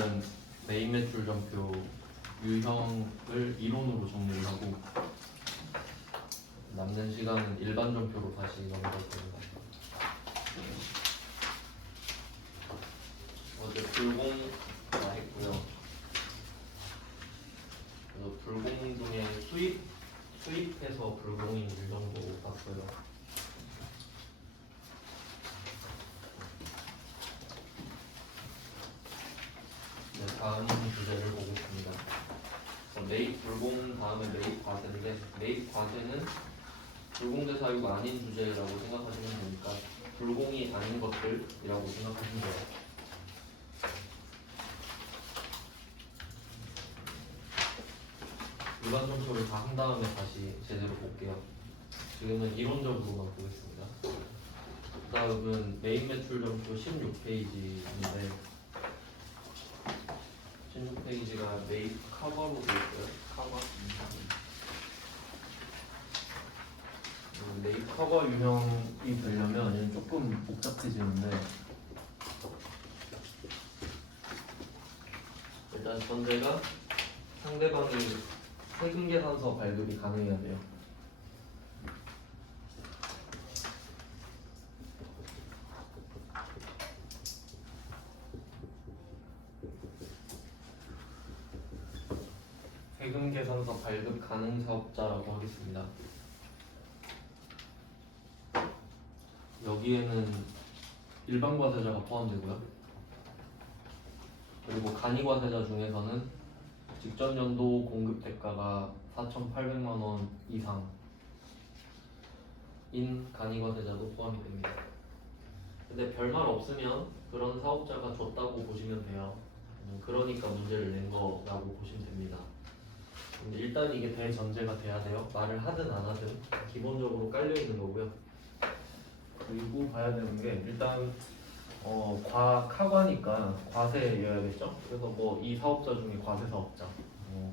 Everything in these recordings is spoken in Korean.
오늘은 메인 매출 점표 유형을 이론으로 정리를 하고 남는 시간은 일반 점표로 다시 넘어갈 겁니다. 어제 불공 다 했고요. 그래서 불공 중에 수입해서 불공인 유형도 봤어요. 네, 다음 주제를 보겠습니다. 매입 불공 다음에 매입 과세인데 매입 과세는 불공제 사유가 아닌 주제라고 생각하시면 되니까 불공이 아닌 것들이라고 생각하시면 돼요. 일반 점수를 다 한 다음에 다시 제대로 볼게요. 지금은 이론적으로만 보겠습니다. 다음은 메인 매출 점수 16페이지인데 16페이지가 메입 커버로 되어 있어요. 커버. 메입 커버 유형이 되려면 얘는 조금 복잡해지는데 일단 전제가 상대방이 세금 계산서 발급이 가능해야 돼요. 세금 계산서 발급 가능 사업자라고 하겠습니다. 여기에는 일반 과세자가 포함되고요. 그리고 간이 과세자 중에서는 직전 연도 공급 대가가 4,800만 원 이상인 간이 과세자도 포함이 됩니다. 근데 별말 없으면 그런 사업자가 줬다고 보시면 돼요. 그러니까 문제를 낸 거라고 보시면 됩니다. 근데 일단 이게 대전제가 돼야 돼요. 말을 하든 안 하든 기본적으로 깔려 있는 거고요. 그리고 봐야 되는 게 일단 카과니까 과세여야겠죠. 그래서 뭐 이 사업자 중에 과세 사업자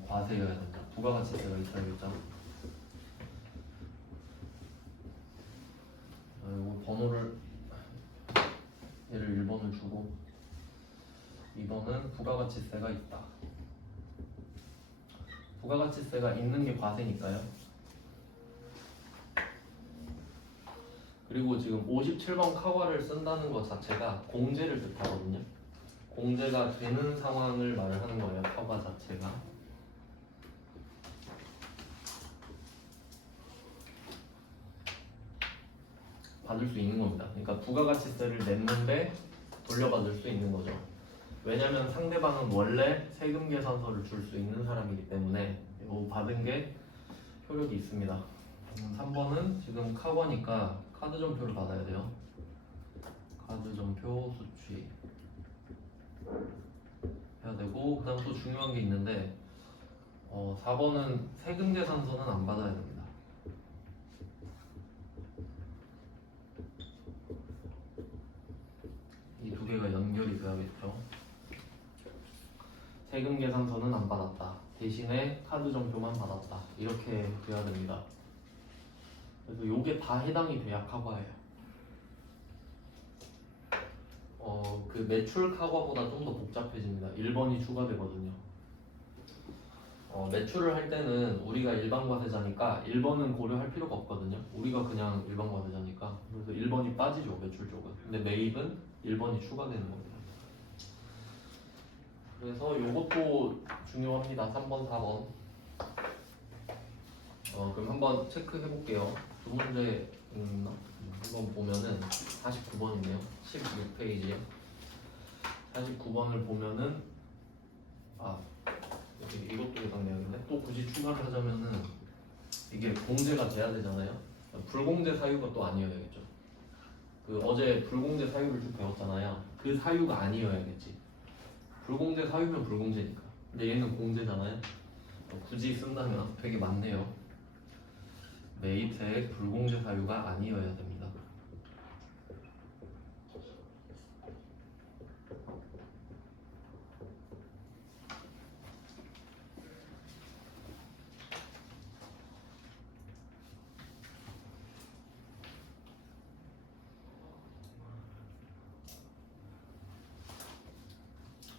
과세여야 된다. 부가가치세가 있어야겠죠. 이거 번호를 얘를 1번을 주고 2번은 부가가치세가 있다. 부가가치세가 있는 게 과세니까요. 그리고 지금 57번 카과를 쓴다는 것 자체가 공제를 뜻하거든요. 공제가 되는 상황을 말을 하는 거예요. 카과 자체가. 받을 수 있는 겁니다. 그러니까 부가가치세를 냈는데 돌려받을 수 있는 거죠. 왜냐면 상대방은 원래 세금 계산서를 줄 수 있는 사람이기 때문에 이거 받은 게 효력이 있습니다. 3번은 지금 카과니까 카드 점표를 받아야 돼요. 카드 점표 수취 해야 되고, 그 다음 또 중요한 게 있는데 4번은 세금 계산서는 안 받아야 됩니다. 이 두 개가 연결이 돼야겠죠. 세금 계산서는 안 받았다. 대신에 카드 점표만 받았다. 이렇게 돼야 됩니다. 그래서 요게 다 해당이 돼야 카과예요. 그 매출 카과보다 좀 더 복잡해집니다. 1번이 추가되거든요. 매출을 할 때는 우리가 일반 과세자니까 1번은 고려할 필요가 없거든요. 우리가 그냥 일반 과세자니까. 그래서 1번이 빠지죠, 매출 쪽은. 근데 매입은 1번이 추가되는 겁니다. 그래서 요것도 중요합니다. 3번, 4번. 그럼 한번 체크해 볼게요. 두 문제 있나? 한번 보면은 49번이네요. 16페이지에 49번을 보면은 이것도 해당되는데 또 굳이 추가를 하자면은 이게 공제가 돼야 되잖아요. 불공제 사유가 또 아니어야겠죠. 그 어제 불공제 사유를 쭉 배웠잖아요. 그 사유가 아니어야겠지. 불공제 사유면 불공제니까. 근데 얘는 공제잖아요. 굳이 쓴다면 되게 많네요. 매입세액 불공제 사유가 아니어야 됩니다.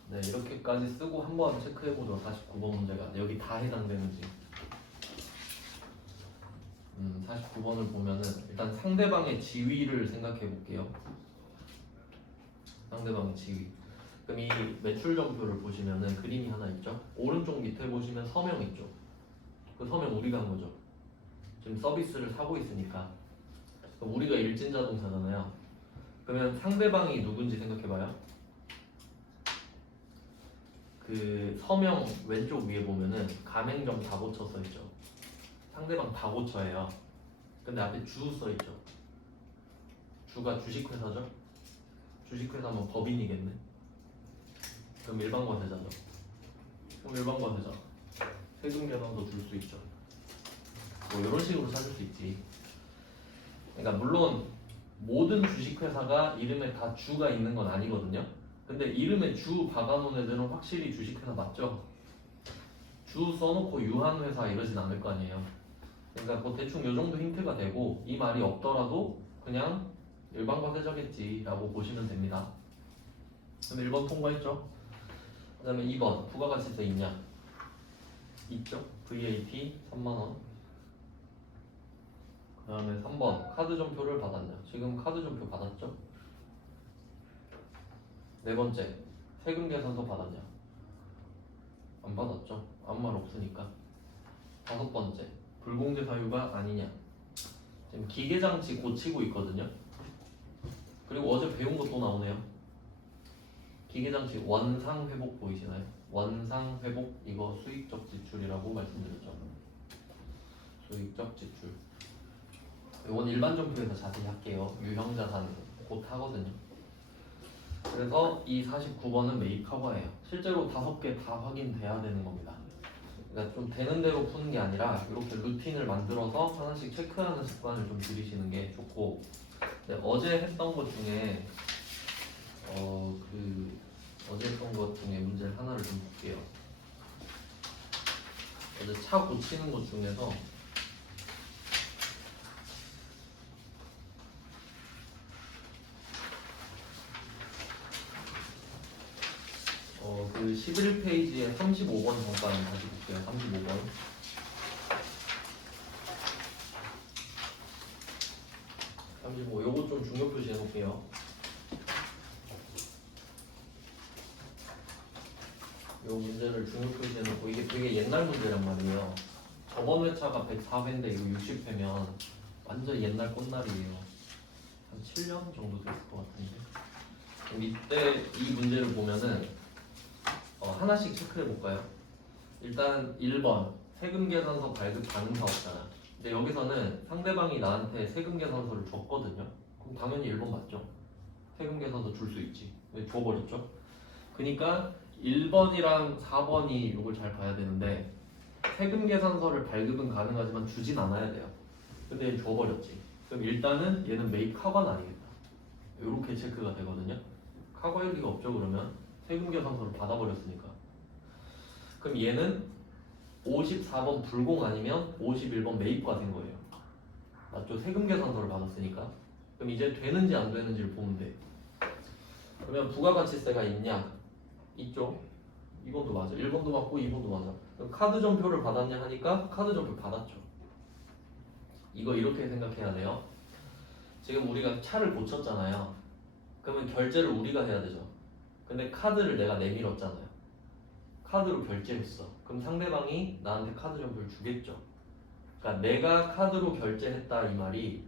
네, 이렇게까지 쓰고 한번 체크해보죠. 49번 문제가 여기 다 해당되는지. 49번을 보면은 일단 상대방의 지위를 생각해 볼게요. 상대방의 지위. 그럼 이 매출 점표를 보시면은 그림이 하나 있죠. 오른쪽 밑에 보시면 서명 있죠. 그 서명 우리가 한 거죠. 지금 서비스를 사고 있으니까. 그럼 우리가 일진자동사잖아요. 그러면 상대방이 누군지 생각해봐요. 그 서명 왼쪽 위에 보면은 가맹점 다고쳐 써있죠. 상대방 다고쳐예요. 근데 앞에 주 써있죠. 주가 주식회사죠. 주식회사면 법인이겠네. 그럼 일반과세자죠. 그럼 일반과세자 세금 계산서 줄 수 있죠. 뭐 이런 식으로 찾을 수 있지. 그러니까 물론 모든 주식회사가 이름에 다 주가 있는 건 아니거든요. 근데 이름에 주 박아놓은 애들은 확실히 주식회사 맞죠? 주 써놓고 유한회사 이러진 않을 거 아니에요. 그러니까 뭐 대충 요 정도 힌트가 되고 이 말이 없더라도 그냥 일반과세자겠지 라고 보시면 됩니다. 그럼 1번 통과했죠? 그 다음에 2번 부가가치세 있냐? 있죠? VAT 3만원. 그 다음에 3번 카드 점표를 받았냐? 지금 카드 점표 받았죠? 네 번째 세금 계산서 받았냐? 안 받았죠? 아무 말 없으니까. 다섯 번째 불공제 사유가 아니냐? 지금 기계장치 고치고 있거든요. 그리고 어제 배운 거 또 나오네요. 기계장치 원상회복 보이시나요? 원상회복 이거 수익적 지출이라고 말씀드렸죠. 수익적 지출. 이건 일반 점표에서 자세히 할게요. 유형자산 곧 하거든요. 그래서 이 49번은 매입 커버예요. 실제로 5개 다 확인돼야 되는 겁니다. 그러니까 좀 되는 대로 푸는 게 아니라 이렇게 루틴을 만들어서 하나씩 체크하는 습관을 좀 들이시는 게 좋고. 네, 어제 했던 것 중에 어제 했던 것 중에 문제를 하나를 좀 볼게요. 어제 차 고치는 것 중에서 그 11페이지에 35번 잠깐 다시 볼게요. 35번. 요거 좀 중요 표시해 놓을게요. 요 문제를 중요 표시해 놓고 이게 되게 옛날 문제란 말이에요. 저번 회차가 104회인데 이거 60회면 완전 옛날 꽃날이에요. 한 7년 정도 됐을 것 같은데. 그럼 이때 이 문제를 보면은 하나씩 체크해 볼까요? 일단 1번 세금 계산서 발급 가능사 없잖아. 근데 여기서는 상대방이 나한테 세금 계산서를 줬거든요. 그럼 당연히 1번 맞죠? 세금 계산서 줄 수 있지. 왜 줘버렸죠? 그러니까 1번이랑 4번이 이걸 잘 봐야 되는데 세금 계산서를 발급은 가능하지만 주진 않아야 돼요. 근데 얘는 줘버렸지. 그럼 일단은 얘는 매입 카과는 아니겠다. 이렇게 체크가 되거든요. 카과일 리가 없죠. 그러면 세금 계산서를 받아버렸으니까. 그럼 얘는 54번 불공 아니면 51번 매입과 된 거예요. 맞죠? 세금 계산서를 받았으니까. 그럼 이제 되는지 안 되는지를 보면 돼. 그러면 부가가치세가 있냐? 있죠? 2번도 맞아. 1번도 맞고 2번도 맞아. 그럼 카드 점표를 받았냐 하니까 카드 점표 받았죠. 이거 이렇게 생각해야 돼요. 지금 우리가 차를 고쳤잖아요. 그러면 결제를 우리가 해야 되죠. 근데 카드를 내가 내밀었잖아요. 카드로 결제했어. 그럼 상대방이 나한테 카드 점표를 주겠죠. 그러니까 내가 카드로 결제했다 이 말이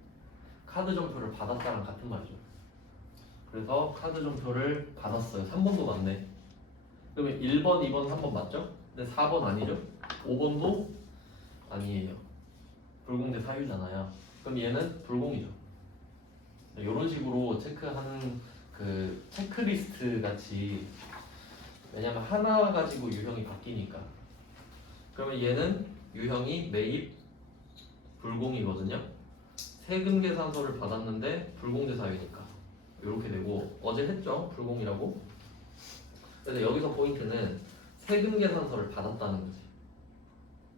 카드 점표를 받았다랑 같은 말이죠. 그래서 카드 점표를 받았어요. 3번도 맞네. 그러면 1번, 2번, 3번 맞죠? 근데 4번 아니죠? 5번도 아니에요. 불공제 사유잖아요. 그럼 얘는 불공이죠. 이런 식으로 체크하는 그 체크리스트 같이. 왜냐면 하나 가지고 유형이 바뀌니까. 그러면 얘는 유형이 매입 불공이거든요. 세금 계산서를 받았는데 불공제 사유니까 이렇게 되고, 어제 했죠? 불공이라고. 그래서 여기서 포인트는 세금 계산서를 받았다는 거지.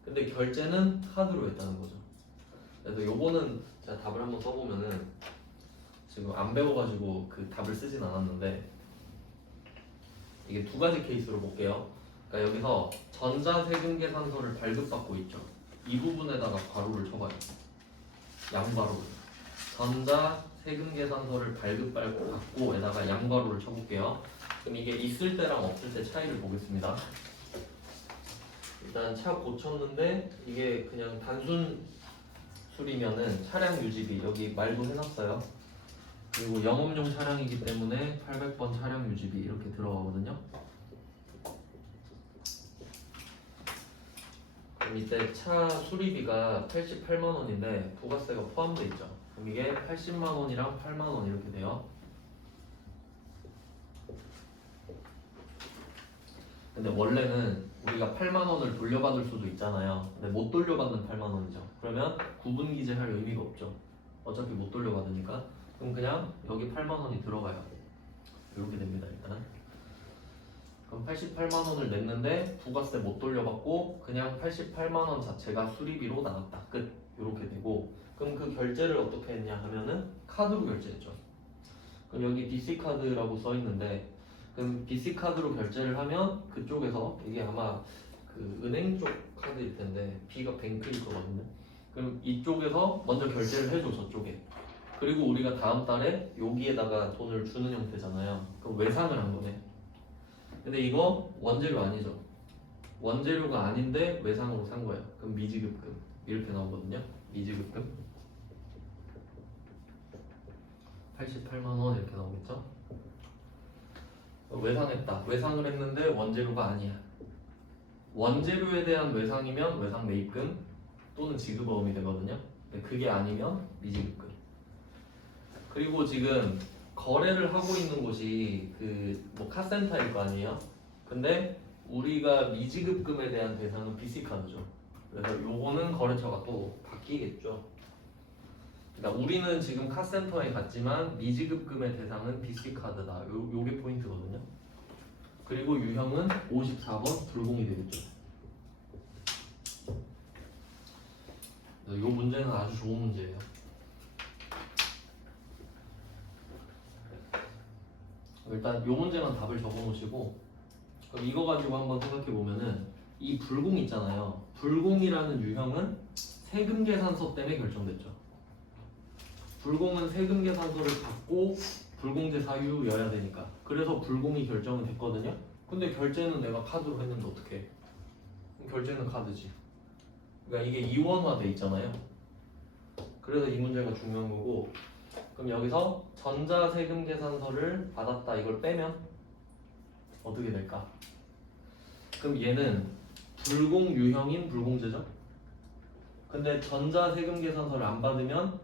근데 결제는 카드로 했다는 거죠. 그래서 요거는 제가 답을 한번 써보면은 지금 안 배워가지고 그 답을 쓰진 않았는데 이게 두 가지 케이스로 볼게요. 그러니까 여기서 전자세금계산서를 발급받고 있죠. 이 부분에다가 괄호를 쳐봐요. 양괄호를. 전자세금계산서를 발급받고에다가 양괄호를 쳐볼게요. 그럼 이게 있을 때랑 없을 때 차이를 보겠습니다. 일단 차 고쳤는데 이게 그냥 단순 수리면은 차량 유지비 여기 말도 해놨어요. 그리고 영업용 차량이기 때문에 800번 차량 유지비 이렇게 들어가거든요. 그럼 이때 차 수리비가 88만 원인데 부가세가 포함되어 있죠. 그럼 이게 80만 원이랑 8만 원 이렇게 돼요. 근데 원래는 우리가 8만 원을 돌려받을 수도 있잖아요. 근데 못 돌려받는 8만 원이죠. 그러면 구분기재 할 의미가 없죠. 어차피 못 돌려받으니까. 그럼 그냥 여기 8만 원이 들어가요. 이렇게 됩니다. 일단. 그럼 88만 원을 냈는데 부가세 못 돌려받고 그냥 88만 원 자체가 수리비로 나왔다. 끝. 이렇게 되고 그럼 그 결제를 어떻게 했냐 하면은 카드로 결제했죠. 그럼 여기 BC카드라고 써 있는데 그럼 BC카드로 결제를 하면 그쪽에서 이게 아마 그 은행 쪽 카드일 텐데 B가 뱅크일 거거든요. 그럼 이쪽에서 먼저 결제를 해줘 저쪽에. 그리고 우리가 다음 달에 여기에다가 돈을 주는 형태잖아요. 그럼 외상을 한 거네. 근데 이거 원재료 아니죠. 원재료가 아닌데 외상으로 산 거예요. 그럼 미지급금 이렇게 나오거든요. 미지급금 88만 원 이렇게 나오겠죠. 외상했다. 외상을 했는데 원재료가 아니야. 원재료에 대한 외상이면 외상 매입금 또는 지급어음이 되거든요. 근데 그게 아니면 미지급금. 그리고 지금 거래를 하고 있는 곳이 그 뭐 카센터일 거 아니에요. 근데 우리가 미지급금에 대한 대상은 BC카드죠. 그래서 요거는 거래처가 또 바뀌겠죠. 그러니까 우리는 지금 카센터에 갔지만 미지급금의 대상은 BC카드다. 요게 포인트거든요. 그리고 유형은 54번 불공이 되겠죠. 이 문제는 아주 좋은 문제예요. 일단 이 문제만 답을 적어놓으시고 그럼 이거 가지고 한번 생각해보면은 이 불공 있잖아요. 불공이라는 유형은 세금계산서 때문에 결정됐죠. 불공은 세금계산서를 받고 불공제 사유여야 되니까 그래서 불공이 결정은 됐거든요. 근데 결제는 내가 카드로 했는데 어떻게? 결제는 카드지. 그러니까 이게 이원화돼 있잖아요. 그래서 이 문제가 중요한 거고 그럼 여기서 전자세금계산서를 받았다 이걸 빼면 어떻게 될까? 그럼 얘는 불공 유형인 불공제죠? 근데 전자세금계산서를 안 받으면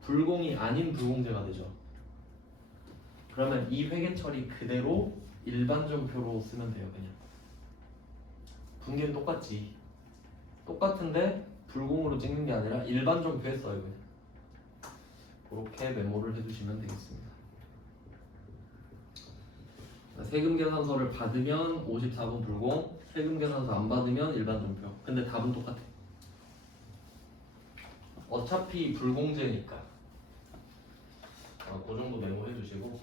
불공이 아닌 불공제가 되죠. 그러면 이 회계 처리 그대로 일반전표로 쓰면 돼요. 그냥 분계는 똑같지. 똑같은데 불공으로 찍는 게 아니라 일반전표에 써요. 그냥. 그렇게 메모를 해주시면 되겠습니다. 세금계산서를 받으면 54번 불공, 세금계산서 안 받으면 일반전표. 근데 답은 똑같아. 어차피 불공제니까. 그 정도 메모해 주시고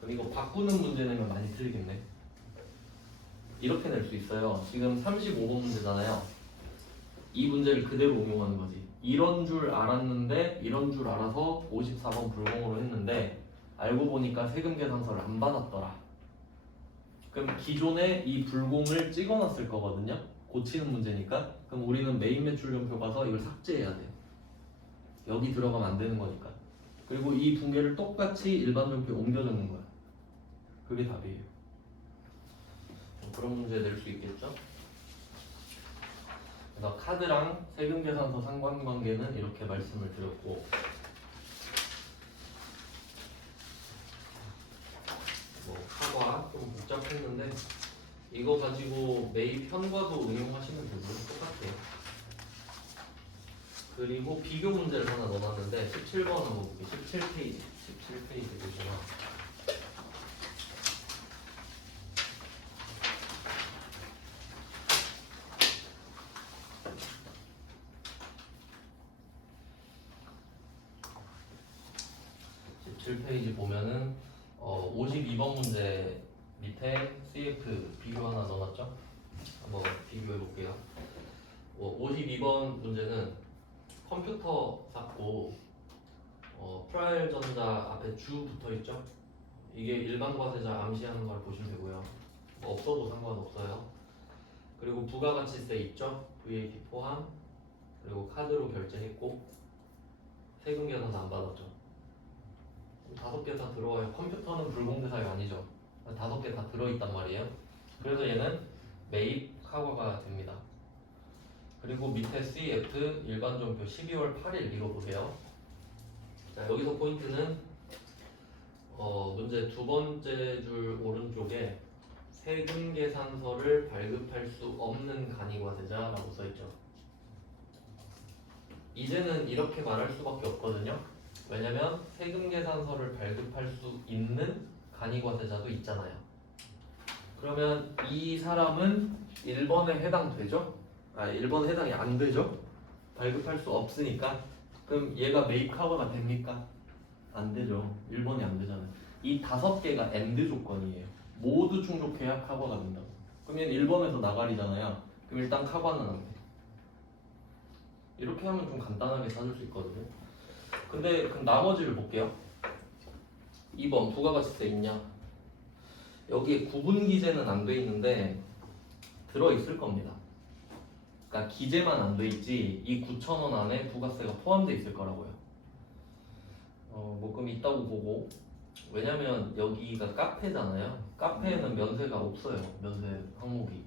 그럼 이거 바꾸는 문제 내면 많이 틀리겠네. 이렇게 낼 수 있어요. 지금 35번 문제잖아요. 이 문제를 그대로 응용하는 거지. 이런 줄 알았는데 이런 줄 알아서 54번 불공으로 했는데 알고 보니까 세금계산서를 안 받았더라. 그럼 기존에 이 불공을 찍어놨을 거거든요. 고치는 문제니까. 그럼 우리는 메인 매출전표 가서 이걸 삭제해야 돼요. 여기 들어가면 안 되는 거니까. 그리고 이 분계를 똑같이 일반전표에 옮겨 적는 거야. 그게 답이에요. 그런 문제 낼 수 있겠죠? 그래서 카드랑 세금계산서 상관관계는 이렇게 말씀을 드렸고 뭐 카과 좀 복잡했는데 이거 가지고 매입 현과도 응용하시면 되고 똑같아요. 그리고 비교 문제를 하나 넣어놨는데 17번 한번 볼게요. 17페이지 보시면 17페이지 보면은 52번 문제 밑에 CF 비교 하나 넣어놨죠? 한번 비교해 볼게요. 52번 문제는 컴퓨터 샀고 프라일 전자 앞에 주 붙어 있죠? 이게 일반 과세자 암시하는 걸 보시면 되고요. 없어도 상관없어요. 그리고 부가가치세 있죠? VAT 포함. 그리고 카드로 결제했고 세금 계산 안 받았죠. 5개 다 들어와요. 컴퓨터는 불공제 사유 아니죠. 5개 다 들어있단 말이에요. 그래서 얘는 매입 카거가 됩니다. 그리고 밑에 CF 일반종표 12월 8일 이거 보세요. 자, 여기서 포인트는 문제 두 번째 줄 오른쪽에 세금 계산서를 발급할 수 없는 간이과세자라고 써있죠. 이제는 이렇게 말할 수밖에 없거든요. 왜냐면 세금 계산서를 발급할 수 있는 간이과세자도 있잖아요. 그러면 이 사람은 1번에 해당되죠? 1번에 해당이 안 되죠? 발급할 수 없으니까. 그럼 얘가 매입 커버가 됩니까? 안 되죠. 1번이 안 되잖아요. 이 5개가 엔드 조건이에요. 모두 충족해야 커버가 된다고. 그럼 얘는 1번에서 나가리잖아요. 그럼 일단 커버는 안 돼. 이렇게 하면 좀 간단하게 찾을 수 있거든요. 근데 그럼 나머지를 볼게요. 2번 부가가치세 있냐? 여기에 구분 기재는 안 돼 있는데 들어 있을 겁니다. 그러니까 기재만 안 돼 있지 이 9,000원 안에 부가세가 포함되어 있을 거라고요. 뭐 그럼 있다고 보고, 왜냐면 여기가 카페잖아요. 카페에는 면세가 없어요. 면세 항목이.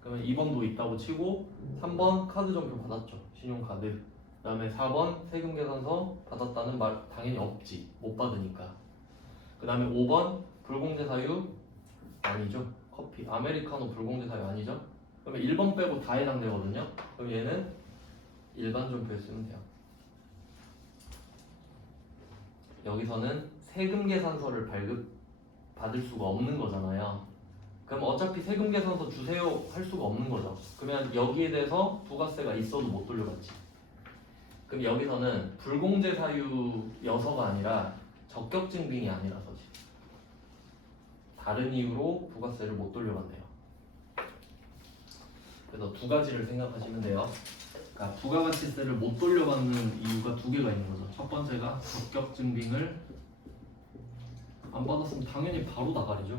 그러면 2번도 있다고 치고 3번 카드 전표 받았죠. 신용카드. 그 다음에 4번 세금 계산서 받았다는 말 당연히 없지. 못 받으니까. 그 다음에 5번 불공제 사유 아니죠. 커피 아메리카노 불공제 사유 아니죠. 그러면 1번 빼고 다 해당되거든요. 그럼 얘는 일반 전표에 쓰면 돼요. 여기서는 세금 계산서를 발급받을 수가 없는 거잖아요. 그럼 어차피 세금 계산서 주세요 할 수가 없는 거죠. 그러면 여기에 대해서 부가세가 있어도 못 돌려받지. 그럼 여기서는 불공제 사유여서가 아니라 적격 증빙이 아니라서지. 다른 이유로 부가세를 못 돌려받네요. 그래서 두 가지를 생각하시면 돼요. 그러니까 부가가치세를 못 돌려받는 이유가 2개가 있는 거죠. 첫 번째가 적격 증빙을 안 받았으면 당연히 바로 나가리죠.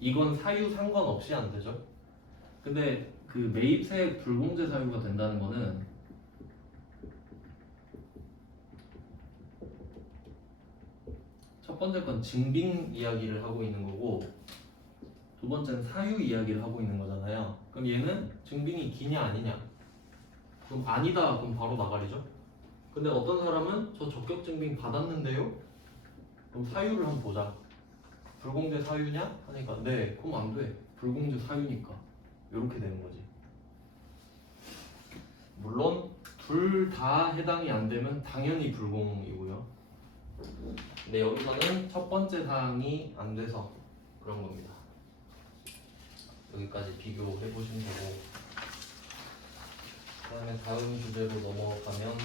이건 사유 상관없이 안 되죠. 근데 그 매입세액 불공제 사유가 된다는 거는 첫 번째 건 증빙 이야기를 하고 있는 거고, 두 번째는 사유 이야기를 하고 있는 거잖아요. 그럼 얘는 증빙이 기냐 아니냐? 그럼 아니다. 그럼 바로 나가리죠. 근데 어떤 사람은 저 적격 증빙 받았는데요? 그럼 사유를 한번 보자. 불공제 사유냐? 하니까 네. 그럼 안 돼. 불공제 사유니까. 이렇게 되는 거지. 물론 둘 다 해당이 안 되면 당연히 불공이고요. 근데 여기서는 첫 번째 사항이 안 돼서 그런 겁니다. 여기까지 비교해 보시면 되고, 그 다음에 다음 주제로 넘어가면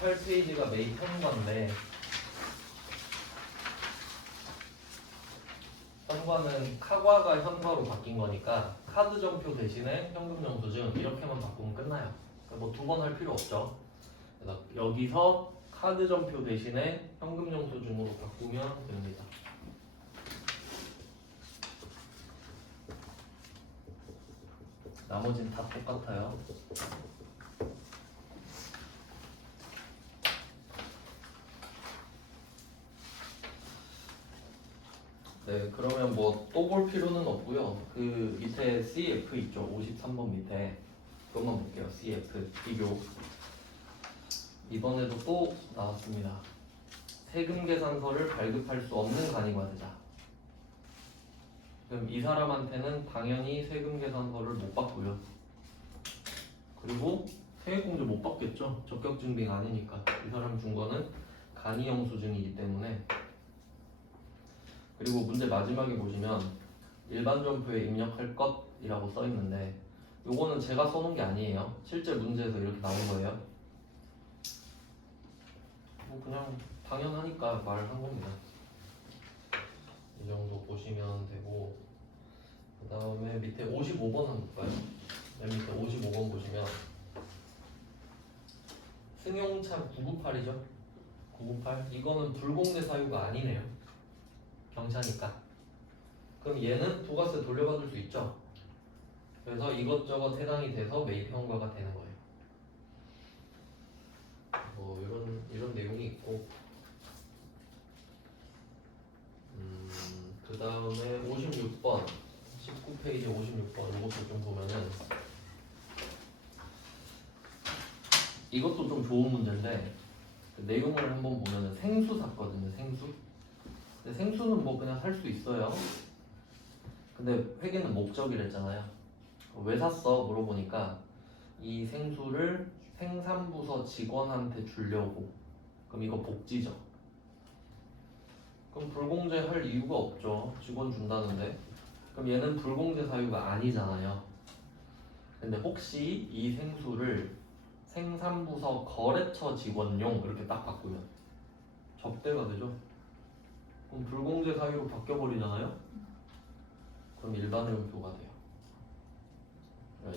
18페이지가 매입 현관인데, 현관은 카과가 현과로 바뀐 거니까 카드 전표 대신에 현금 영수증 이렇게만 바꾸면 끝나요. 뭐 2번 할 필요 없죠. 그래서 여기서 카드 전표 대신에 현금 영수증으로 바꾸면 됩니다. 나머지는 다 똑같아요. 네, 그러면 뭐 또 볼 필요는 없고요. 그 밑에 CF 있죠. 53번 밑에 그것만 볼게요. CF 비교. 이번에도 또 나왔습니다. 세금 계산서를 발급할 수 없는 간이과세자. 그럼 이 사람한테는 당연히 세금 계산서를 못 받고요. 그리고 세액공제 못 받겠죠. 적격 증빙 아니니까. 이 사람 준 거는 간이 영수증이기 때문에. 그리고 문제 마지막에 보시면 일반 점표에 입력할 것이라고 써 있는데, 요거는 제가 써놓은 게 아니에요. 실제 문제에서 이렇게 나온 거예요. 뭐 그냥 당연하니까 말을 한 겁니다. 이 정도 보시면 되고, 그 다음에 밑에 55번 한번 볼까요? 맨 밑에 55번 보시면 승용차 998이죠? 998? 이거는 불공제 사유가 아니네요. 경차니까. 그럼 얘는 부가세 돌려받을 수 있죠? 그래서 이것저것 해당이 돼서 매입 현가가 되는 거예요. 뭐 이런 내용이 있고, 그 다음에 56번 19페이지 56번 이것도 좀 보면은 이것도 좀 좋은 문제인데 그 내용을 한번 보면은 생수 샀거든요. 생수. 근데 생수는 뭐 그냥 살 수 있어요. 근데 회계는 목적이랬잖아요. 왜 샀어? 물어보니까 이 생수를 생산부서 직원한테 주려고. 그럼 이거 복지죠. 그럼 불공제 할 이유가 없죠. 직원 준다는데. 그럼 얘는 불공제 사유가 아니잖아요. 근데 혹시 이 생수를 생산부서 거래처 직원용 이렇게 딱 바꾸면 접대가 되죠. 그럼 불공제 사유로 바뀌어버리잖아요. 그럼 일반의용표가 돼요.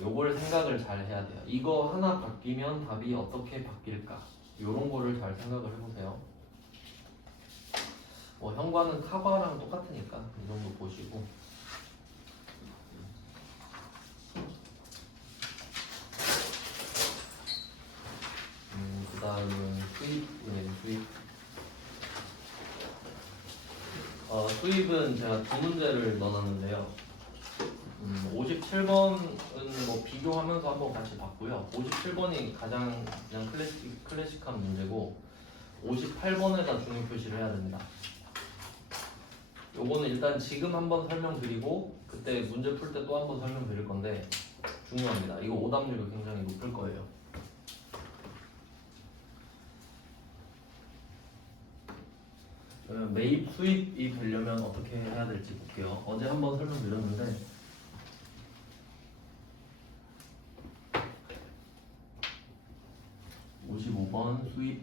요걸 생각을 잘 해야 돼요. 이거 하나 바뀌면 답이 어떻게 바뀔까? 요런 거를 잘 생각을 해보세요. 뭐 현관은 카바랑 똑같으니까 이 정도 보시고, 그 다음은 수입은행 수입. 수입은 제가 두 문제를 넣어놨는데요. 57번은 뭐 비교하면서 한번 같이 봤고요. 57번이 가장 그냥 클래식한 문제고 58번에다 중요 표시를 해야 됩니다. 요거는 일단 지금 한번 설명드리고 그때 문제 풀 때 또 한번 설명드릴 건데 중요합니다. 이거 오답률이 굉장히 높을 거예요. 그러면 매입 수입이 되려면 어떻게 해야 될지 볼게요. 어제 한번 설명드렸는데 55번 수입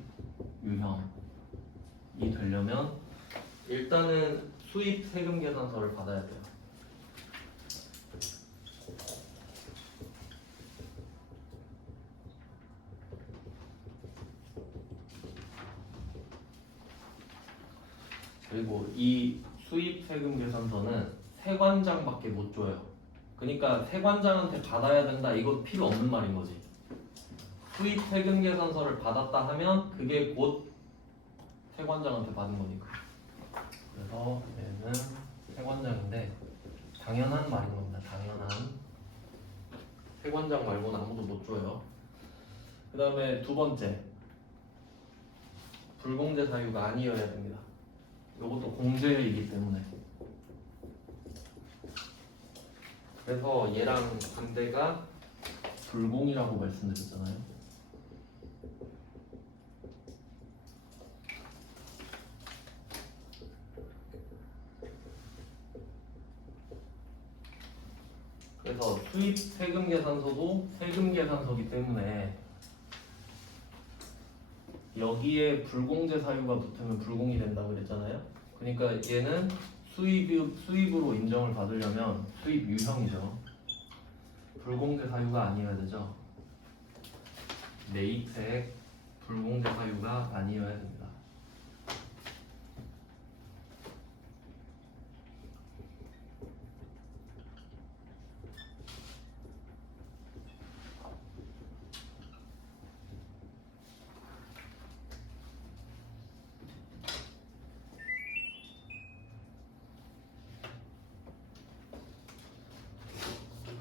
유형이 되려면 일단은 수입 세금 계산서를 받아야 돼요. 그리고 이 수입 세금 계산서는 세관장밖에 못 줘요. 그러니까 세관장한테 받아야 된다 이거 필요 없는 말인 거지. 수입 세금 계산서를 받았다 하면 그게 곧 세관장한테 받은 거니까. 그래서 얘는 세관장인데 당연한 말인 겁니다. 당연한. 세관장 말고는 아무도 못 줘요. 그 다음에 두 번째, 불공제 사유가 아니어야 됩니다. 이것도 공제이기 때문에. 그래서 얘랑 반대가 불공이라고 말씀드렸잖아요. 그래서 수입 세금 계산서도 세금 계산서기 때문에 여기에 불공제 사유가 붙으면 불공이 된다고 그랬잖아요. 그러니까 얘는 수입으로 인정을 받으려면 수입 유형이죠. 불공제 사유가 아니어야 되죠. 매입세액 불공제 사유가 아니어야 됩니다.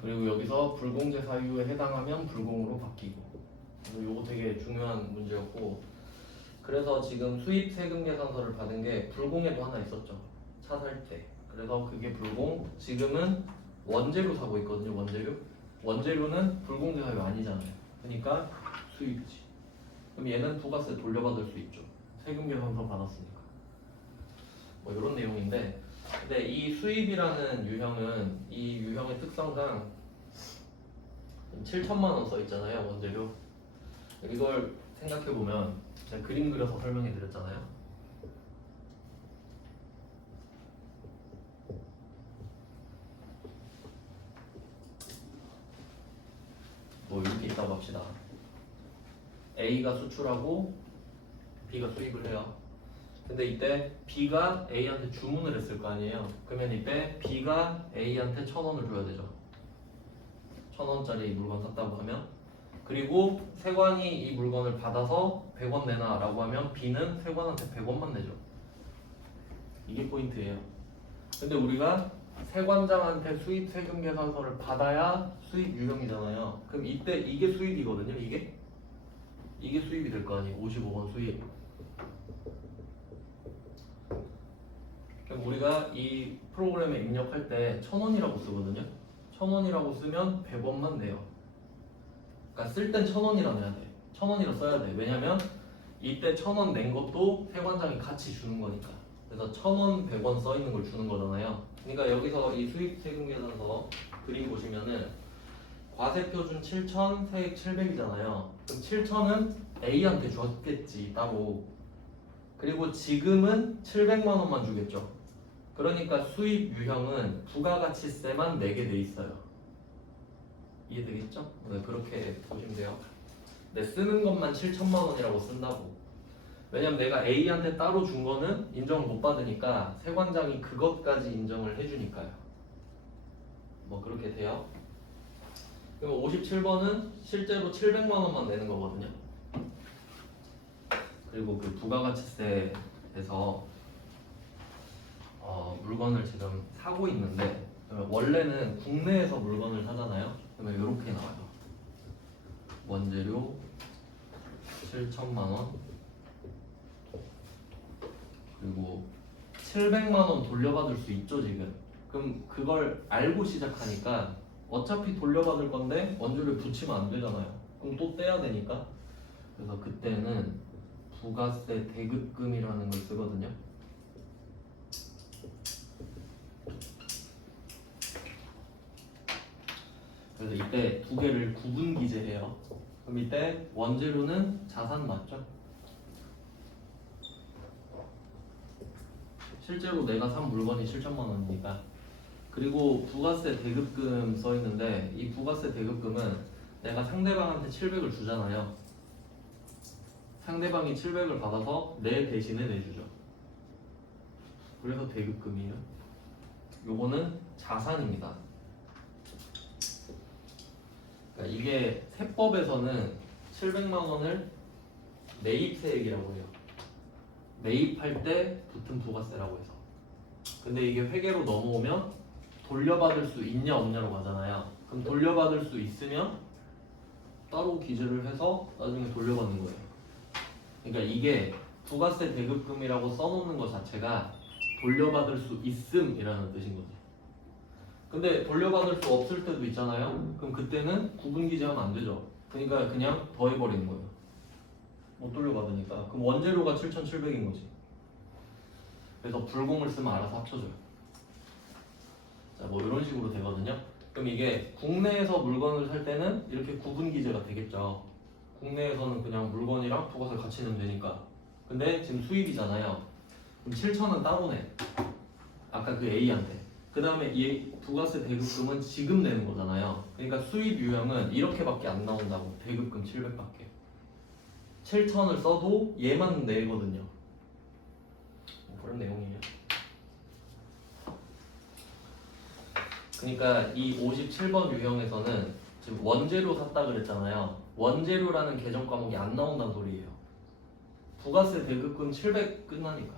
그리고 여기서 불공제 사유에 해당하면 불공으로 바뀌고, 이거 되게 중요한 문제였고, 그래서 지금 수입 세금 계산서를 받은 게 불공에도 하나 있었죠. 차 살 때. 그래서 그게 불공. 지금은 원재료 사고 있거든요. 원재료. 원재료는 불공제 사유 아니잖아요. 그러니까 수입이지. 그럼 얘는 부가세 돌려받을 수 있죠. 세금 계산서 받았으니까. 뭐 이런 내용인데, 근데 이 수입이라는 유형은 이 유형의 특성상 7천만 원 써 있잖아요. 원재료. 이걸 생각해 보면 제가 그림 그려서 설명해 드렸잖아요. 있다고 합시다. A가 수출하고 B가 수입을 해요. 근데 이때 B가 A한테 주문을 했을 거 아니에요. 그러면 이때 B가 A한테 1,000원을 줘야 되죠. 1,000원짜리 물건 샀다고 하면. 그리고 세관이 이 물건을 받아서 100원 내놔 라고 하면 B는 세관한테 100원만 내죠. 이게 포인트예요. 근데 우리가 세관장한테 수입 세금 계산서를 받아야 수입 유형이잖아요. 그럼 이때 이게 수입이거든요. 이게 수입이 될 거 아니에요. 55원 수입. 그럼 우리가 이 프로그램에 입력할 때 1,000원이라고 쓰거든요. 1,000원이라고 쓰면 100원만 내요. 그러니까 쓸 땐 1,000원이라 내야 돼. 1,000원이라 써야 돼. 왜냐면 이때 1,000원 낸 것도 세관장이 같이 주는 거니까. 그래서 1,000원, 100원 써 있는 걸 주는 거잖아요. 그러니까 여기서 이 수입 세금 계산서 그림 보시면은 과세표준 7,000, 세액 700이잖아요. 그럼 7,000은 A한테 줬겠지 따로. 그리고 지금은 700만 원만 주겠죠. 그러니까 수입 유형은 부가가치세만 내게 돼 있어요. 이해되겠죠? 네, 그렇게 보시면 돼요. 내 쓰는 것만 7천만 원이라고 쓴다고. 왜냐면 내가 A한테 따로 준 거는 인정을 못 받으니까 세관장이 그것까지 인정을 해주니까요. 뭐 그렇게 돼요. 그럼 57번은 실제로 700만 원만 내는 거거든요. 그리고 그 부가가치세에서 물건을 지금 사고 있는데 원래는 국내에서 물건을 사잖아요. 그러면 이렇게 나와요. 원재료 7천만 원 그리고 700만 원 돌려받을 수 있죠 지금. 그럼 그걸 알고 시작하니까 어차피 돌려받을 건데 원재료를 붙이면 안 되잖아요. 그럼 또 떼야 되니까. 그래서 그때는 부가세 대급금이라는 걸 쓰거든요. 그래서 이때 두 개를 구분 기재해요. 그럼 이때 원재료는 자산 맞죠? 실제로 내가 산 물건이 7천만 원이니까. 그리고 부가세 대급금 써 있는데 이 부가세 대급금은 내가 상대방한테 700을 주잖아요. 상대방이 700을 받아서 내 대신에 내주죠. 그래서 대급금이에요. 요거는 자산입니다. 그러니까 이게 세법에서는 700만 원을 매입세액이라고 해요. 매입할 때 붙은 부가세라고 해서. 근데 이게 회계로 넘어오면 돌려받을 수 있냐 없냐로 가잖아요. 그럼 돌려받을 수 있으면 따로 기재를 해서 나중에 돌려받는 거예요. 그러니까 이게 부가세 대급금이라고 써놓는 것 자체가 돌려받을 수 있음이라는 뜻인 거지. 근데 돌려받을 수 없을 때도 있잖아요. 그럼 그때는 구분 기재하면 안 되죠. 그러니까 그냥 더해버리는 거예요. 못 돌려받으니까. 그럼 원재료가 7,700인 거지. 그래서 불공을 쓰면 알아서 합쳐줘요. 자, 뭐 이런 식으로 되거든요. 그럼 이게 국내에서 물건을 살 때는 이렇게 구분 기재가 되겠죠. 국내에서는 그냥 물건이랑 부가세 같이 내면 되니까. 근데 지금 수입이잖아요. 그럼 7,000은 따로 내. 아까 그 A한테. 그 다음에 이 부가세 대급금은 지금 내는 거잖아요. 그러니까 수입 유형은 이렇게밖에 안 나온다고. 대급금 700밖에. 7,000을 써도 얘만 내거든요. 뭐 그런 내용이에요. 그러니까 이 57번 유형에서는 지금 원재료 샀다 그랬잖아요. 원재료라는 계정 과목이 안 나온다는 소리예요. 부가세 대급금 700 끝나니까.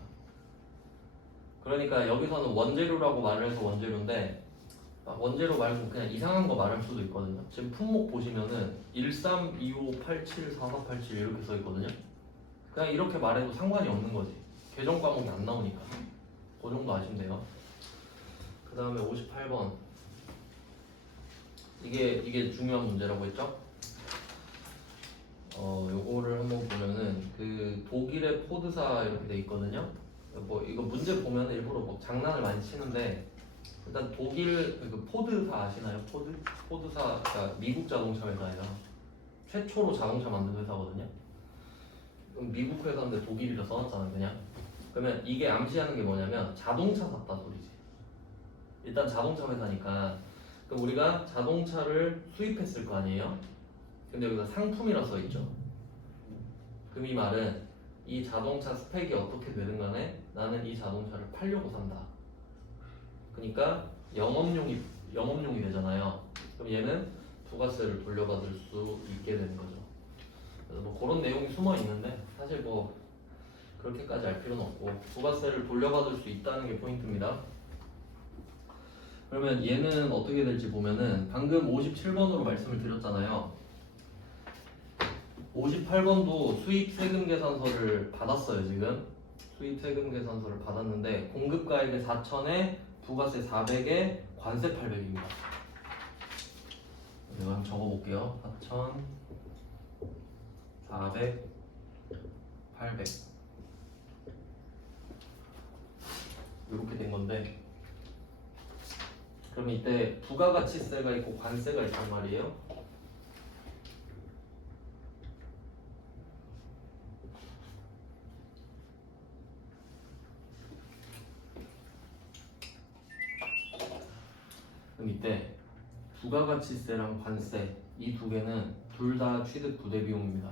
그러니까 여기서는 원재료라고 말을 해서 원재료인데 원재료 말고 그냥 이상한 거 말할 수도 있거든요. 지금 품목 보시면은 13, 25, 87, 44, 87 이렇게 써 있거든요. 그냥 이렇게 말해도 상관이 없는 거지. 계정 과목이 안 나오니까. 그 정도 아시면 돼요. 그 다음에 58번. 이게 중요한 문제라고 했죠? 요거를 한번 보면은 그 독일의 포드사 이렇게 돼 있거든요. 뭐 이거 문제 보면 일부러 뭐 장난을 많이 치는데 일단 독일 그 포드사 아시나요? 포드사가 미국 자동차 회사예요. 최초로 자동차 만든 회사거든요. 미국 회사인데 독일이라 써놨잖아요, 그냥. 그러면 이게 암시하는 게 뭐냐면 자동차 샀다 소리지. 일단 자동차 회사니까. 그럼 우리가 자동차를 수입했을 거 아니에요? 근데 여기다 상품이라 써 있죠. 그럼 이 말은 이 자동차 스펙이 어떻게 되든 간에 나는 이 자동차를 팔려고 산다. 그러니까 영업용이 되잖아요. 그럼 얘는 부가세를 돌려받을 수 있게 되는 거죠. 그래서 뭐 그런 내용이 숨어 있는데 사실 뭐 그렇게까지 알 필요는 없고 부가세를 돌려받을 수 있다는 게 포인트입니다. 그러면 얘는 어떻게 될지 보면은 방금 57번으로 말씀을 드렸잖아요. 58번도 수입세금계산서를 받았어요. 지금 수입세금계산서를 받았는데 공급가액의 4천에 부가세 400에 관세 800입니다. 이거 한번 적어볼게요. 4천 400 800 이렇게 된 건데 그럼 이때 부가가치세가 있고 관세가 있단 말이에요. 그럼 이때 부가가치세랑 관세 이 두 개는 둘 다 취득 부대 비용입니다.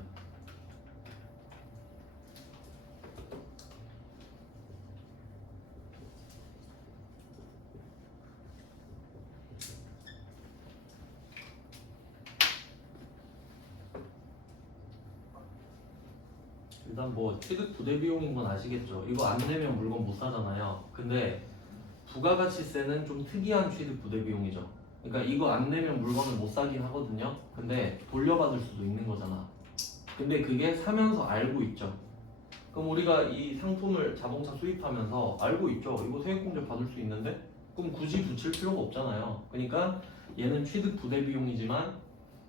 일단 뭐 취득 부대 비용인 건 아시겠죠? 이거 안 내면 물건 못 사잖아요. 근데 부가가치세는 좀 특이한 취득 부대 비용이죠. 그러니까 이거 안 내면 물건을 못 사긴 하거든요. 근데 돌려받을 수도 있는 거잖아. 근데 그게 사면서 알고 있죠. 그럼 우리가 이 상품을 자동차 수입하면서 알고 있죠. 이거 세액공제 받을 수 있는데 그럼 굳이 붙일 필요가 없잖아요. 그러니까 얘는 취득 부대 비용이지만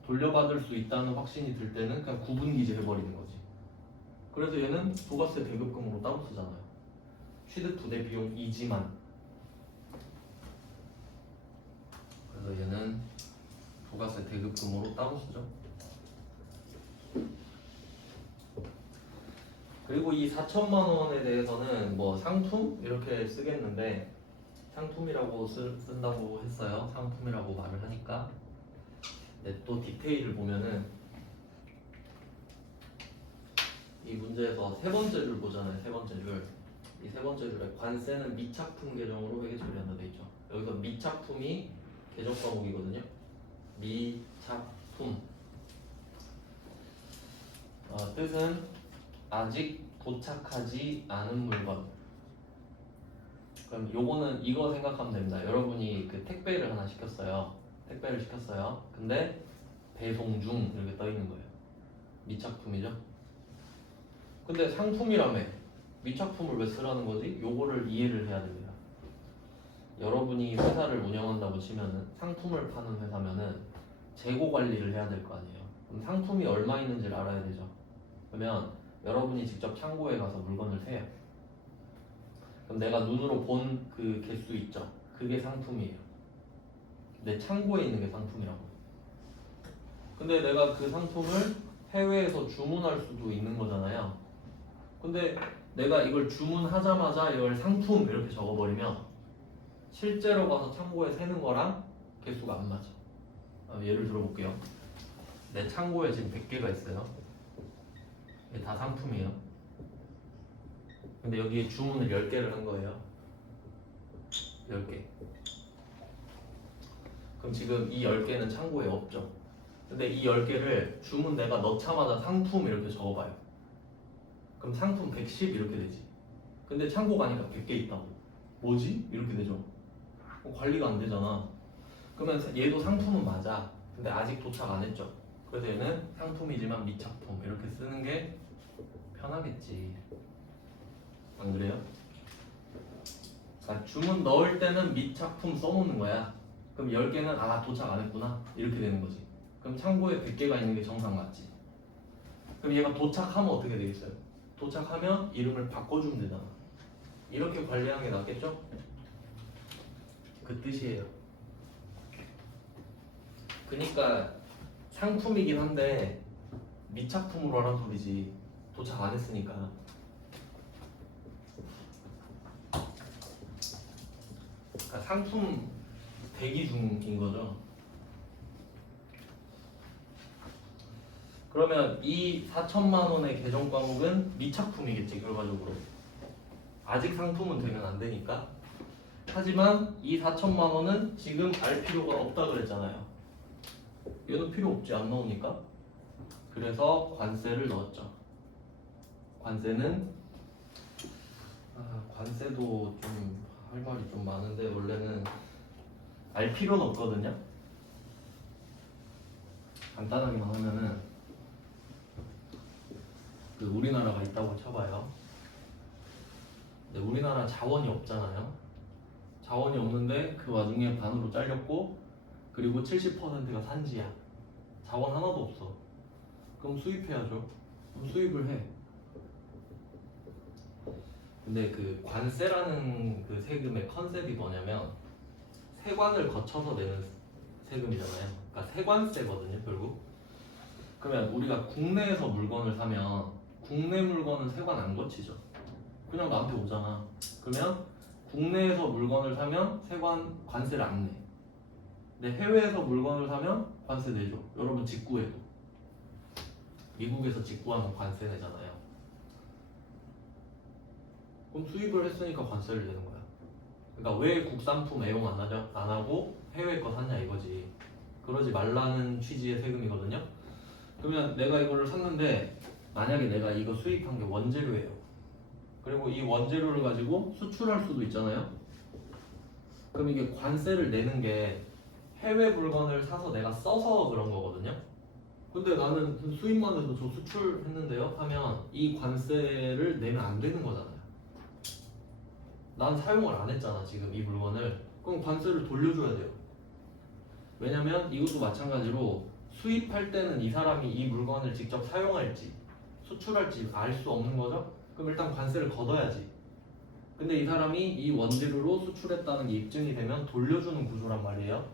돌려받을 수 있다는 확신이 들 때는 그냥 구분기재 해버리는 거지. 그래서 얘는 부가세 대급금으로 따로 쓰잖아요. 취득 부대 비용이지만. 그래서 얘는 부가세 대급금으로 따로 쓰죠. 그리고 이 4천만 원에 대해서는 뭐 상품 이렇게 쓰겠는데 상품이라고 쓴다고 했어요. 상품이라고 말을 하니까. 근데 또 디테일을 보면은 이 문제에서 세 번째 줄 보잖아요. 세 번째 줄. 이 세 번째 줄에 관세는 미착품 계정으로 회계 처리한다 돼 있죠. 여기서 미착품이 계정 과목이거든요. 미착품. 뜻은 아직 도착하지 않은 물건. 그럼 요거는 이거 생각하면 됩니다. 여러분이 그 택배를 하나 시켰어요. 택배를 시켰어요. 근데 배송 중 이렇게 떠 있는 거예요. 미착품이죠. 근데 상품이라며 미착품을 왜 쓰라는 거지? 요거를 이해를 해야 됩니다. 여러분이 회사를 운영한다고 치면은 상품을 파는 회사면은 재고 관리를 해야 될 거 아니에요. 그럼 상품이 얼마 있는지를 알아야 되죠. 그러면 여러분이 직접 창고에 가서 물건을 세요. 그럼 내가 눈으로 본 그 개수 있죠? 그게 상품이에요. 내 창고에 있는 게 상품이라고. 근데 내가 그 상품을 해외에서 주문할 수도 있는 거잖아요. 근데 내가 이걸 주문하자마자 이걸 상품 이렇게 적어버리면 실제로 가서 창고에 세는 거랑 개수가 안 맞아. 예를 들어볼게요. 내 창고에 지금 100개가 있어요. 이게 다 상품이에요. 근데 여기에 주문을 10개를 한 거예요. 10개. 그럼 지금 이 10개는 창고에 없죠. 근데 이 10개를 주문 내가 넣자마자 상품 이렇게 적어봐요. 그럼 상품 110 이렇게 되지. 근데 창고 가니까 100개 있다고. 뭐지? 이렇게 되죠. 관리가 안 되잖아. 그러면 얘도 상품은 맞아. 근데 아직 도착 안 했죠. 그래서 얘는 상품이지만 미착품 이렇게 쓰는 게 편하겠지. 안 그래요? 그러니까 주문 넣을 때는 미착품 써놓는 거야. 그럼 10개는 도착 안 했구나 이렇게 되는 거지. 그럼 창고에 100개가 있는 게 정상 맞지. 그럼 얘가 도착하면 어떻게 되겠어요? 도착하면 이름을 바꿔주면 되잖아. 이렇게 관리하는 게 낫겠죠? 그 뜻이에요. 그러니까 상품이긴 한데 미착품으로 하란 소리지. 도착 안 했으니까. 그러니까 상품 대기 중인 거죠. 그러면 이 4천만 원의 계정 과목은 미착품이겠지 결과적으로. 아직 상품은 되면 안 되니까. 하지만 이 4천만 원은 지금 알 필요가 없다 그랬잖아요. 얘도 필요 없지 안 나오니까. 그래서 관세를 넣었죠. 관세는 관세도 좀 할 말이 좀 많은데 원래는 알 필요는 없거든요. 간단하게만 하면은 그 우리나라가 있다고 쳐봐요. 근데 우리나라 자원이 없잖아요. 자원이 없는데 그 와중에 반으로 잘렸고 그리고 70%가 산지야. 자원 하나도 없어. 그럼 수입해야죠. 그럼 수입을 해. 근데 그 관세라는 그 세금의 컨셉이 뭐냐면 세관을 거쳐서 내는 세금이잖아요. 그러니까 세관세거든요, 결국. 그러면 우리가 국내에서 물건을 사면 국내 물건은 세관 안 거치죠. 그냥 나한테 오잖아. 그러면 국내에서 물건을 사면 세관 관세를 안 내. 근데 해외에서 물건을 사면 관세 내죠. 여러분 직구해도 미국에서 직구하면 관세 내잖아요. 그럼 수입을 했으니까 관세를 내는 거야. 그러니까 왜 국산품 애용 안 하고 해외 거 샀냐 이거지. 그러지 말라는 취지의 세금이거든요. 그러면 내가 이거를 샀는데 만약에 내가 이거 수입한 게 원재료예요. 그리고 이 원재료를 가지고 수출할 수도 있잖아요. 그럼 이게 관세를 내는 게 해외 물건을 사서 내가 써서 그런 거거든요. 근데 나는 수입만 해서 저 수출했는데요 하면 이 관세를 내면 안 되는 거잖아요. 난 사용을 안 했잖아 지금 이 물건을. 그럼 관세를 돌려줘야 돼요. 왜냐면 이것도 마찬가지로 수입할 때는 이 사람이 이 물건을 직접 사용할지 수출할지 알 수 없는 거죠. 그럼 일단 관세를 걷어야지. 근데 이 사람이 이 원재료로 수출했다는 게 입증이 되면 돌려주는 구조란 말이에요.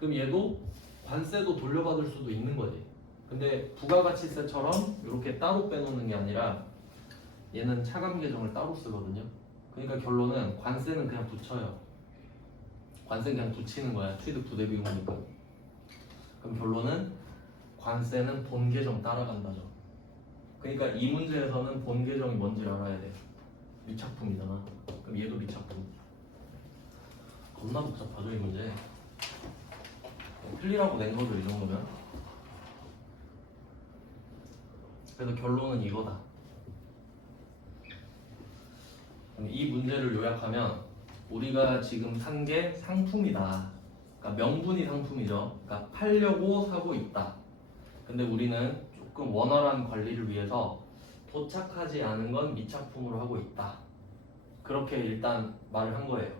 그럼 얘도 관세도 돌려받을 수도 있는 거지. 근데 부가가치세처럼 이렇게 따로 빼놓는 게 아니라 얘는 차감 계정을 따로 쓰거든요. 그러니까 결론은 관세는 그냥 붙여요. 관세는 그냥 붙이는 거야. 취득 부대비용이니까. 그럼 결론은 관세는 본 계정 따라간다죠. 그러니까 이 문제에서는 본 계정이 뭔지 알아야 돼. 미착품이잖아. 그럼 얘도 미착품. 겁나 복잡하죠 이 문제. 틀리라고 낸 거죠 이 정도면. 그래서 결론은 이거다. 이 문제를 요약하면 우리가 지금 산 게 상품이다. 그러니까 명분이 상품이죠. 그러니까 팔려고 사고 있다. 근데 우리는 조금 원활한 관리를 위해서 도착하지 않은 건 미착품으로 하고 있다. 그렇게 일단 말을 한 거예요.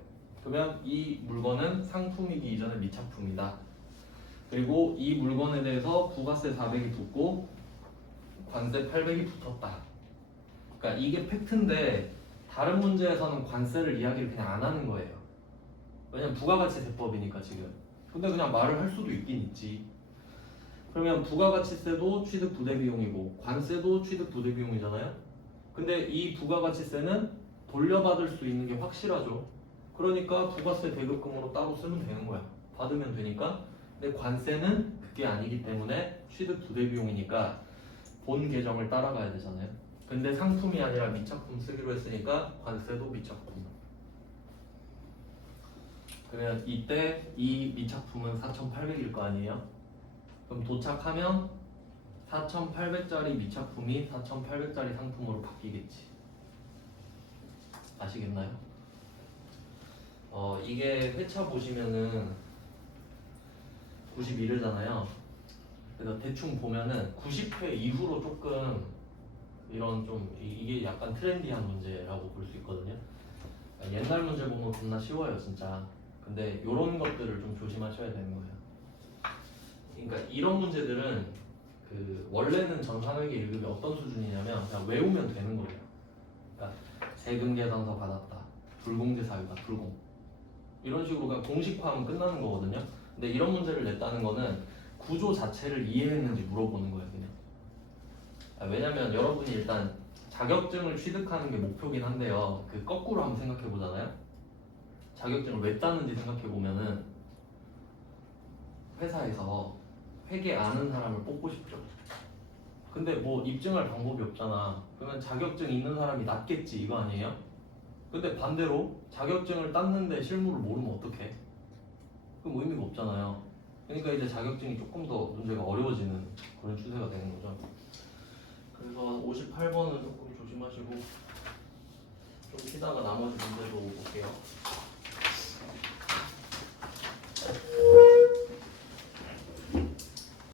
그러면 이 물건은 상품이기 이전에 미착품이다. 그리고 이 물건에 대해서 부가세 400이 붙고 관세 800이 붙었다. 그러니까 이게 팩트인데 다른 문제에서는 관세를 이야기를 그냥 안 하는 거예요. 왜냐면 부가가치세법이니까 지금. 근데 그냥 말을 할 수도 있긴 있지. 그러면 부가가치세도 취득 부대비용이고 관세도 취득 부대비용이잖아요. 근데 이 부가가치세는 돌려받을 수 있는 게 확실하죠. 그러니까 부가세 대급금으로 따로 쓰면 되는 거야. 받으면 되니까. 근데 관세는 그게 아니기 때문에 취득 부대비용이니까 본 계정을 따라가야 되잖아요. 근데 상품이 아니라 미착품 쓰기로 했으니까 관세도 미착품. 그러면 이때 이 미착품은 4,800일 거 아니에요? 그럼 도착하면 4,800짜리 미착품이 4,800짜리 상품으로 바뀌겠지. 아시겠나요? 이게 회차 보시면은 91회잖아요. 그래서 대충 보면은 90회 이후로 조금 이런 좀 이게 약간 트렌디한 문제라고 볼 수 있거든요. 옛날 문제 보면 겁나 쉬워요 진짜. 근데 이런 것들을 좀 조심하셔야 되는 거예요. 그러니까 이런 문제들은 그 원래는 전3회계 1급이 어떤 수준이냐면 그냥 외우면 되는 거예요. 그러니까 세금 계산서 받았다, 불공제 사유다, 불공 이런 식으로 그냥 공식화하면 끝나는 거거든요. 근데 이런 문제를 냈다는 거는 구조 자체를 이해했는지 물어보는 거예요 그냥. 왜냐면 여러분이 일단 자격증을 취득하는 게 목표긴 한데요. 그 거꾸로 한번 생각해 보잖아요. 자격증을 왜 따는지 생각해 보면은 회사에서 회계 아는 사람을 뽑고 싶죠. 근데 뭐 입증할 방법이 없잖아. 그러면 자격증 있는 사람이 낫겠지 이거 아니에요? 근데 반대로 자격증을 땄는데 실무를 모르면 어떡해? 그럼 의미가 없잖아요. 그러니까 이제 자격증이 조금 더 문제가 어려워지는 그런 추세가 되는 거죠. 그래서 58번은 조금 조심하시고 좀 쉬다가 나머지 문제도 볼게요.